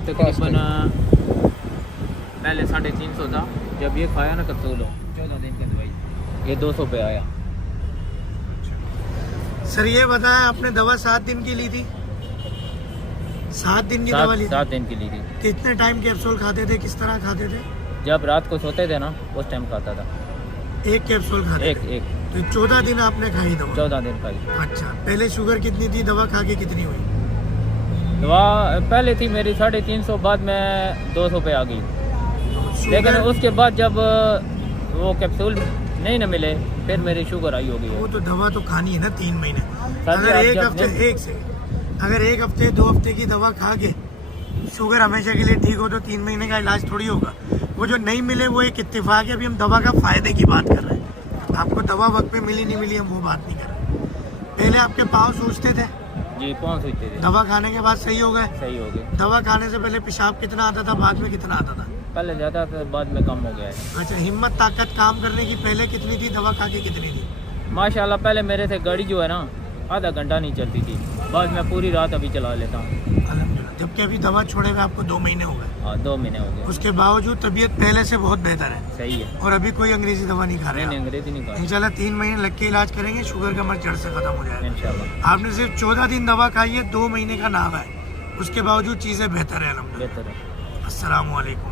तकरीबन पहले 350 था। जब ये खाया ना कैप्सूल 14 दिन के दवाई ये 200 पे आया। सर ये बताया आपने दवा 7 दिन की ली थी, 7 दिन की दवा ली थी? 7 दिन की ली थी। कितने टाइम कैप्सूल खाते थे, किस तरह खाते थे? जब रात को सोते थे ना उस टाइम खाता था। एक कैप्सूल खाते थे? एक तो 14 दिन आपने खाई दवा? 14 दिन खाई। अच्छा, पहले शुगर कितनी थी, दवा खा के कितनी हुई? दवा पहले थी मेरी 350, बाद में 200 पे आ गई। लेकिन उसके बाद जब वो कैप्सूल नहीं न मिले फिर मेरी शुगर आई होगी। वो तो दवा तो खानी है ना 3 महीने। अगर एक हफ्ते अगर 1 हफ्ते 2 हफ्ते की दवा खा के शुगर हमेशा के लिए ठीक हो तो 3 महीने का इलाज थोड़ी होगा। वो जो नहीं मिले वो एक इत्तेफाक है। अभी हम दवा का फायदे की बात कर रहे हैं। आपको दवा वक्त पे मिली नहीं मिली हम वो बात नहीं कर रहे। पहले आपके पाँव सूजते थे? जी, पाँव सूजते थे। दवा खाने के बाद सही हो गए? सही हो गए। दवा खाने से पहले पेशाब कितना आता था, बाद में कितना आता था? पहले ज़्यादा था, बाद में कम हो गया है। अच्छा, हिम्मत ताकत काम करने की पहले कितनी थी, दवा खा के कितनी थी? माशाल्लाह पहले मेरे से गाड़ी जो है ना आधा घंटा नहीं चलती थी, बाद में पूरी रात अभी चला लेता हूँ। अल्हम्दुलिल्लाह। जबकि अभी दवा छोड़े हुए आपको 2 महीने हो गए। हाँ, 2 महीने हो गए। उसके बावजूद तबीयत पहले से बहुत बेहतर है। सही है। और अभी कोई अंग्रेजी दवा नहीं खा रहे? नहीं, अंग्रेजी नहीं खा रहे। इंशाल्लाह 3 महीने लग के इलाज करेंगे, शुगर का मर्ज जड़ से खत्म हो जाएगा इंशाल्लाह। आपने सिर्फ 14 दिन दवा खाई है, 2 महीने का नाम है, उसके बावजूद चीजें बेहतर है अल्हम्दुलिल्लाह। बेहतर है। अस्सलाम वालेकुम।